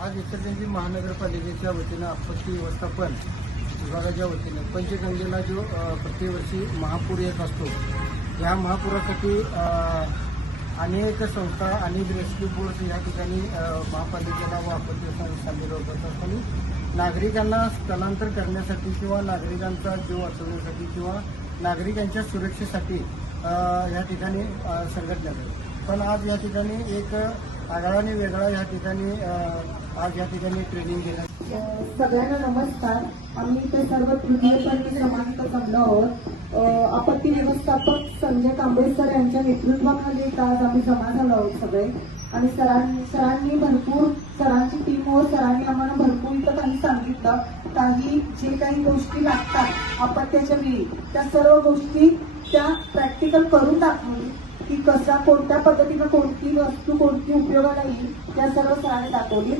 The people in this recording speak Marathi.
आज इचलकरंजी महानगरपालिकेच्या वतीनं आपत्ती व्यवस्थापन विभागाच्या वतीने पंचगंगेला जो प्रतिवर्षी महापूर येत असतो, या महापुरासाठी अनेक संस्था अनेक रेस्क्यू बोर्ड्स या ठिकाणी महापालिकेला व आपत्ती व्यवस्थापन करत असताना नागरिकांना स्थलांतर करण्यासाठी किंवा नागरिकांचा जीव वाचवण्यासाठी किंवा नागरिकांच्या सुरक्षेसाठी या ठिकाणी संघटना आहे. पण आज या ठिकाणी एक आगळा आणि वेगळा या ठिकाणी आज या ठिकाणी ट्रेनिंग घेण्यात. सगळ्यांना नमस्कार. आम्ही इथे सर्व तृतीयपंथी क्रमांक जमलो आहोत. आपत्ती व्यवस्थापक संजय कांबळे सर यांच्या नेतृत्वाखाली आज आम्ही जमा झालो आहोत सगळे. आणि सरांनी भरपूर सरांची टीम व सरांनी आम्हाला भरपूर इथं काही सांगितलं. काही जे काही गोष्टी लागतात आपत्त्याच्या वेळी त्या सर्व गोष्टी त्या प्रॅक्टिकल करून दाखवली की कसा कोणत्या पद्धतीनं कोणती वस्तू कोणती उपयोगाला येईल त्या सर्व सरांनी दाखवली.